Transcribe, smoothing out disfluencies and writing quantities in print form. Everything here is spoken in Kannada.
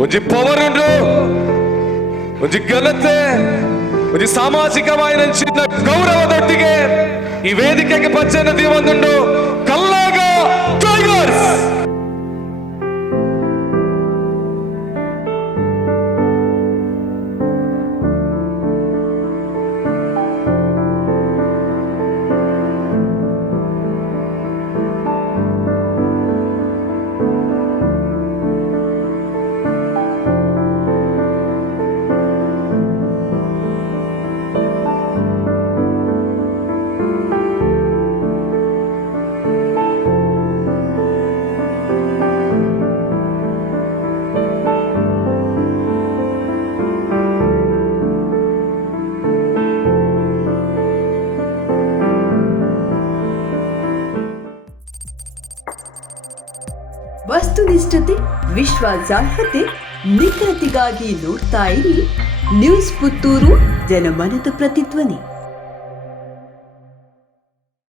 ಒಂಜಿ ಪವರ್ ಉಂಡು, ಒಂಜಿ ಘನತೆ, ಒಂಜಿ ಸಾಮಾಜಿಕವಾದ ಗೌರವದೊಟ್ಟಿಗೆ ಈ ವೇದಿಕೆಗೆ ಪಚ್ಚೆಯನ್ನು ದೀವೊಂದುಂಡು ಕಲ್ಲಾಗ ಟೈಗರ್ಸ್. ವಸ್ತುನಿಷ್ಠತೆ, ವಿಶ್ವಾಸಾರ್ಹತೆ, ನಿಖರತೆಗಾಗಿ ನೋಡ್ತಾ ಇರಿ ನ್ಯೂಸ್ ಪುತ್ತೂರು, ಜನಮನದ ಪ್ರತಿಧ್ವನಿ.